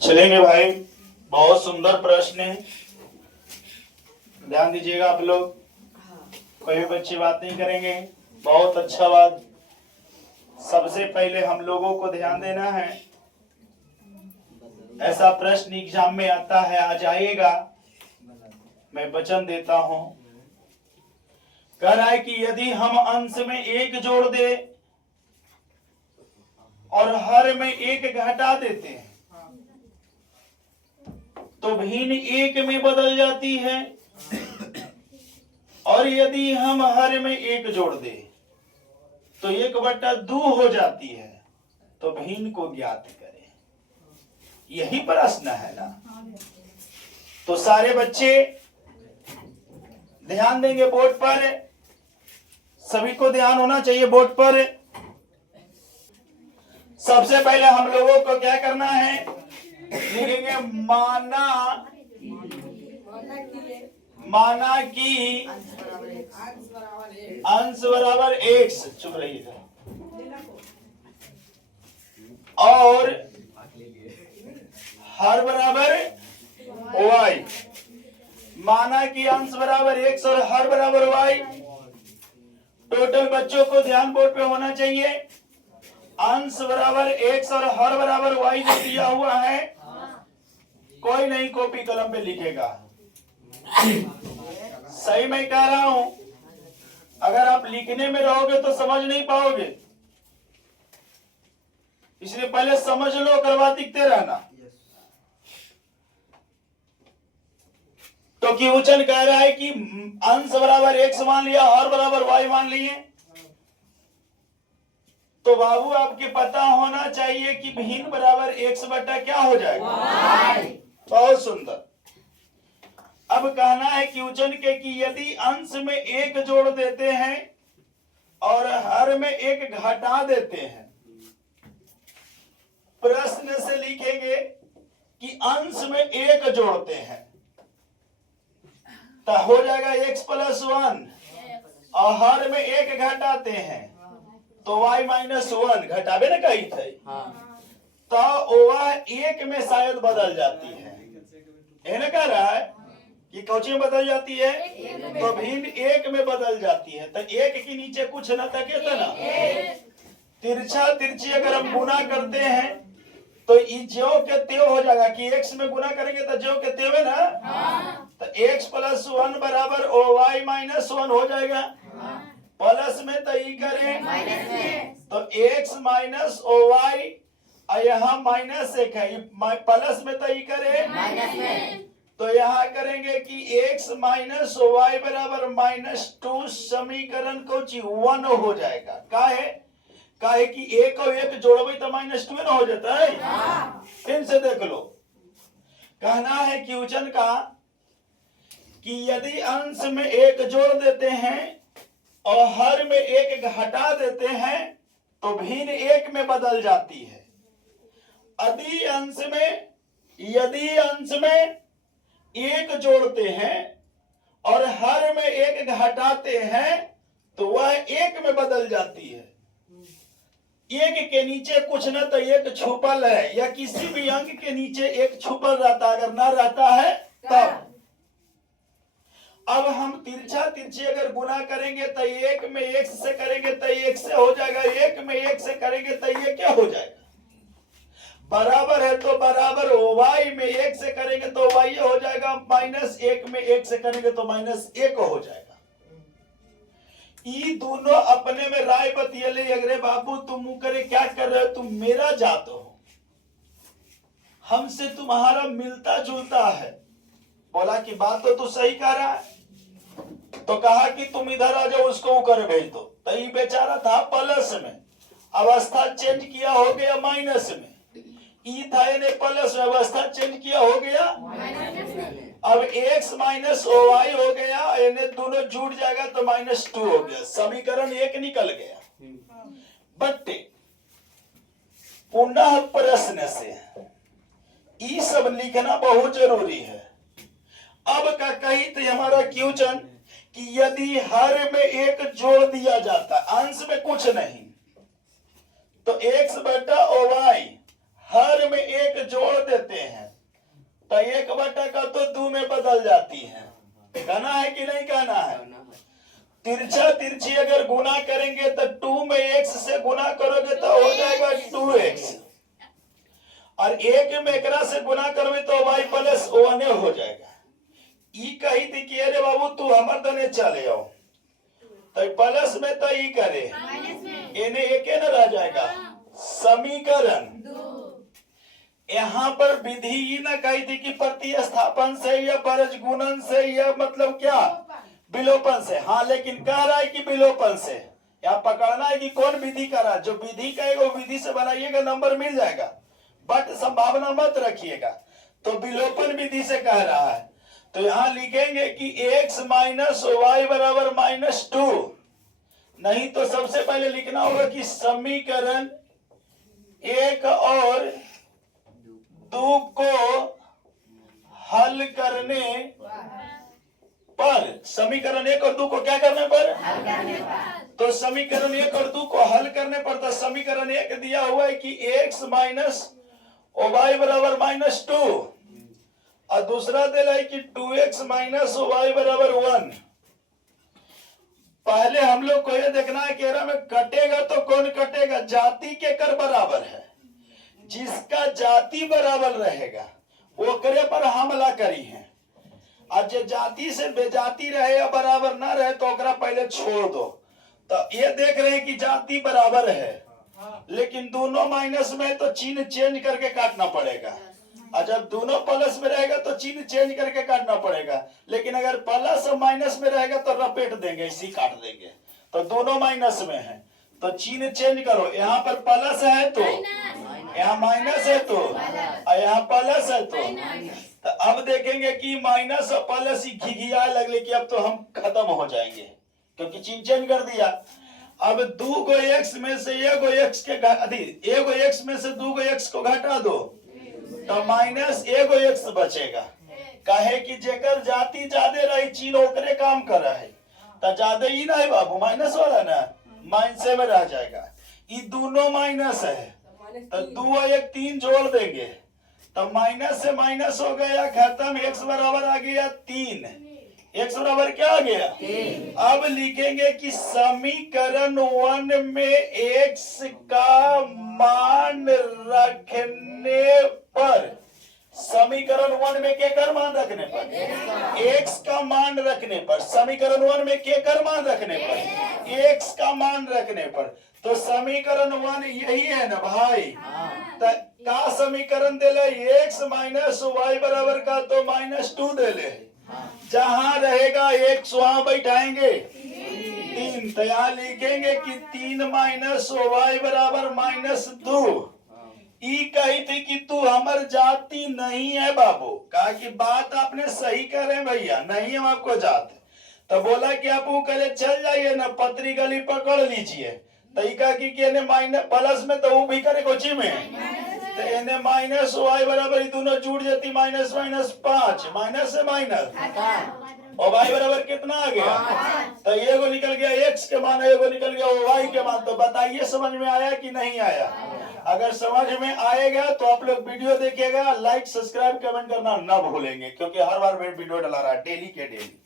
चलेंगे भाई, बहुत सुंदर प्रश्न है। ध्यान दीजिएगा आप लोग, कोई भी बच्चे बात नहीं करेंगे। बहुत अच्छा बात। सबसे पहले हम लोगों को ध्यान देना है, ऐसा प्रश्न एग्जाम में आता है, आ जाएगा, मैं वचन देता हूं। कह रहा है कि यदि हम अंश में एक जोड़ दे और हर में एक घटा देते हैं तो भिन्न एक में बदल जाती है, और यदि हम हर में एक जोड़ दे तो 1/2 हो जाती है। तो भिन्न को ज्ञात करें। यही प्रश्न है ना। तो सारे बच्चे ध्यान देंगे बोर्ड पर, सभी को ध्यान होना चाहिए बोर्ड पर। सबसे पहले हम लोगों को क्या करना है, लिखेंगे माना कि अंश बराबर x, चुप रहिए, और हर बराबर y। माना कि अंश बराबर x और हर बराबर y। टोटल बच्चों को ध्यान बोर्ड पे होना चाहिए। अंश बराबर x और हर बराबर y जो दिया हुआ है, कोई नहीं कॉपी कलम पे लिखेगा। सही मैं कह रहा हूं, अगर आप लिखने में रहोगे तो समझ नहीं पाओगे, इसलिए पहले समझ लो, उसके बाद लिखते रहना। तो क्वेश्चन कह रहा है कि अंश बराबर x मान लिया, हर बराबर y मान लिए, तो बाबू आपके पता होना चाहिए कि भिन्न बराबर x बटा क्या हो जाएगा, बहुत सुंदर। अब कहना है क्वेश्चन के कि यदि अंश में एक जोड़ देते हैं और हर में एक घटा देते हैं, प्रश्न से लिखेंगे कि अंश में एक जोड़ते हैं तो हो जाएगा x + 1, और हर में एक घटाते हैं तो y - 1 घटावे ना कही थे, तो वह एक में शायद बदल जाती है। ना कह रहा है कि कौची में बदल जाती है, तो भिन्न एक में बदल जाती है। तो एक के नीचे कुछ न तके था ना, तिरछा तिरछी अगर हम गुना करते हैं तो ज्यो के त्यों हो जाएगा कि x में गुना करेंगे तो ज्यो के त्यों है ना, तो x + 1 बराबर y - 1 हो जाएगा। प्लस में तो ई करें तो x - y, यहाँ -1 है, प्लस में तो ई करें तो यहाँ करेंगे कि x - y बराबर -2, समीकरण को 1 हो जाएगा। काहे कि एक और एक जोड़बे तो -2 ना हो जाता है। फिर से देख लो, कहना है क्वेश्चन का कि यदि अंश में एक जोड़ देते हैं और हर में एक घटा देते हैं तो भिन्न एक में बदल जाती है। यदि अंश में एक जोड़ते हैं और हर में एक घटाते हैं तो वह एक में बदल जाती है। एक के नीचे कुछ न तो एक छुपल है, या किसी भी अंक के नीचे एक छुपल रहता, अगर ना रहता है तब। अब हम तिरछा तिरछी अगर गुना करेंगे तो एक में एक से करेंगे तो एक से हो जाएगा, एक में एक से करेंगे तो ये क्या हो जाएगा, बराबर है तो बराबर, y में एक से करेंगे तो y हो जाएगा, -1 में एक से करेंगे तो -1 हो जाएगा। ये दोनों अपने में राय बतियले, अगरे बाबू तुम करे क्या कर रहे हो, तुम मेरा जात हो, हमसे तुम्हारा मिलता जुलता है। बोला कि बात तो तू सही कह रहा है, तो कहा कि तुम इधर आ जाओ, उसको कर भेज दो। तो ये बेचारा था प्लस में, अवस्था चेंज किया हो गया माइनस में, ई था ने प्लस में अवस्था चेंज किया हो गया, अब x - y हो गया, इन्हें दोनों जुड़ जाएगा तो -2 हो गया, समीकरण एक निकल गया। बट पुनः प्रश्न से ये सब लिखना बहुत जरूरी है। अब का कही तो हमारा क्वेश्चन कि यदि हर में एक जोड़ दिया जाता, अंश में कुछ नहीं, तो x बटा y, हर में एक जोड़ देते हैं तो 1 का तो 2 में बदल जाती है। कहना है कि नहीं कहना है? तिरछा तिरछी अगर गुना करेंगे तो 2 में x से गुना करोगे तो हो जाएगा 2x, और 1 में एकरा से गुना करोगे तो y प्लस 1 हो जाएगा। ई कही थी कि अरे बाबू तू हमर दने चले आओ, तो प्लस में तो ई करे इन्हें एक न रह जाएगा। समीकरण यहाँ पर विधि ही ना कही थी कि प्रतिस्थापन से या परज गुणन से या मतलब क्या विलोपन से। हाँ, लेकिन कह रहा है कि विलोपन से। यहाँ पकड़ना है कि कौन विधि कर रहा है। जो विधि कहेगा वो विधि से बनाइएगा, नंबर मिल जाएगा, बट संभावना मत रखिएगा। तो विलोपन विधि से कह रहा है, तो यहाँ लिखेंगे कि x माइनस वाई बराबर -2। नहीं तो सबसे पहले लिखना होगा कि समीकरण 1 और 2 को हल करने पर, समीकरण 1 और 2 को क्या करने पर? तो समीकरण 1 और 2 को हल करने पर, तो समीकरण 1 दिया हुआ है कि x माइनस वाई बराबर -2, और दूसरा दिया है कि 2x माइनस वाई बराबर 1। पहले हम लोग को यह देखना है कि में कटेगा तो कौन कटेगा? जाति के कर बराबर है। जिसका जाति बराबर रहेगा वो करे पर हमला करी है, और जो जाति से बेजाति रहे या बराबर ना रहे तो ओकरा पहले छोड़ दो। तो ये देख रहे हैं कि जाति बराबर है, लेकिन दोनों माइनस में तो चिन्ह चेंज करके काटना पड़ेगा, और जब दोनों प्लस में रहेगा तो चिन्ह चेंज करके काटना पड़ेगा। लेकिन अगर प्लस और माइनस में रहेगा तो रपेट देंगे, इसी काट देंगे। तो दोनों माइनस में है तो चिन्ह चेंज करो। यहाँ पर प्लस है तो यहाँ माइनस है, तो यहाँ प्लस है, तो अब देखेंगे कि माइनस और प्लस ही घिघियाए लगले कि अब तो हम खत्म हो जाएंगे, क्योंकि चिन्ह चेंज कर दिया। अब 2 को x में से 1 को x के एक को x में से 2 को x को घटा दो तो माइनस 1 को x बचेगा। कहे कि जेकर जाति ज्यादा रही चिन्ह ओकरे काम कर रहा है, तो ज्यादा ही नहीं बाबू, माइनस वाला ना माइनस में रह जाएगा। ये दोनों माइनस है तो 2 और 1 3 जोड़ देंगे तो माइनस से माइनस हो गया, खत्म। x बराबर आ गया 3। x बराबर क्या आ गया? अब लिखेंगे कि समीकरण 1 में x का मान रखने पर, समीकरण 1 में के कर मान रखने पर, x का मान रखने पर, समीकरण 1 में के कर मान रखने पर, x का मान रखने पर, तो समीकरण 1 यही है ना भाई। का समीकरण दे ले x माइनस वाई बराबर का तो -2 दे ले। जहां रहेगा x वहां बैठाएंगे 3, तो यहाँ लिखेंगे कि 3 माइनस वाई बराबर -2। ई कही थी कि तू हमर जाति नहीं है बाबू। कहा कि बात आपने सही करे भैया, नहीं हम आपको जात। तो बोला कि आप वो करे चल जाइए ना, पत्री गली पकड़ लीजिए। तो ई कहा कि माइनस प्लस में तो वो भी करे कोची में, तो इन्हें माइनस वाई बराबर दोनों जुड़ जाती, माइनस माइनस 5, माइनस से माइनस, और वाई बराबर कितना आ गया? तो ये को निकल गया x के मान, ये को निकल गया y के मान। तो बताइए समझ में आया कि नहीं आया? अगर समझ में आएगा तो आप लोग वीडियो देखिएगा, लाइक सब्सक्राइब कमेंट करना ना भूलेंगे, क्योंकि हर बार वीडियो डला रहा है डेली के डेली।